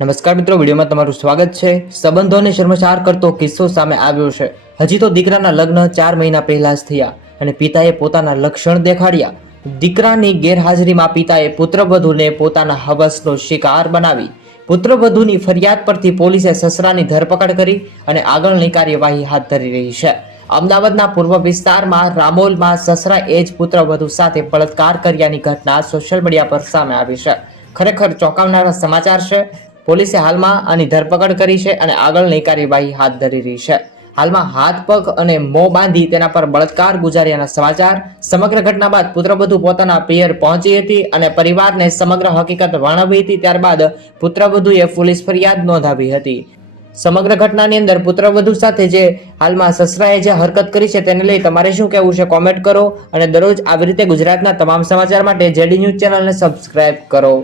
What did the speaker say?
નમસ્કાર મિત્રો, વિડીયોમાં તમારું સ્વાગત છે। સંબંધોને શર્મસાર કરતો કિસ્સો સામે આવ્યો છે। હજી તો દીકરાના લગ્ન 4 મહિના પહેલા જ થયા અને પિતાએ પોતાના લક્ષણ દેખાડ્યા। દીકરાની ગેરહાજરીમાં પિતાએ પુત્રવધૂને પોતાના હવસનો શિકાર બનાવી પુત્રવધૂની ફરિયાદ પરથી પોલીસે સસરાની ધરપકડ કરી અને આગળની કાર્યવાહી હાથ ધરી રહી છે। અમદાવાદના પૂર્વ વિસ્તારમાં રામોલમાં સસરાએ જ પુત્રવધૂ સાથે બળાત્કાર કર્યાની ઘટના સોશિયલ મીડિયા પર સામે આવી છે। ખરેખર ચોંકાવનારા સમાચાર છે। પોલીસે હાલમાં આની ધરપકડ કરી છે અને આગળની કાર્યવાહી હાથ ધરી રહી છે। હાલમાં હાથ પગ અને મોં બાંધી તેના પર બળાત્કાર ગુજાર્યાના સમાચાર। સમગ્ર ઘટના બાદ પુત્રવધૂ પોતાના પિયર પહોંચી હતી અને પરિવારને સમગ્ર હકીકત વર્ણવી હતી। ત્યારબાદ પુત્રવધૂએ પોલીસ ફરિયાદ નોંધાવી હતી। સમગ્ર ઘટનાની અંદર પુત્રવધૂ સાથે જે હાલમાં સસરાએ જે હરકત કરી છે તેને લઈ તમારે શું કહેવું છે કોમેન્ટ કરો અને દરરોજ આવી રીતે ગુજરાતના તમામ સમાચાર માટે જેડી ન્યૂઝ ચેનલને સબસ્ક્રાઇબ કરો।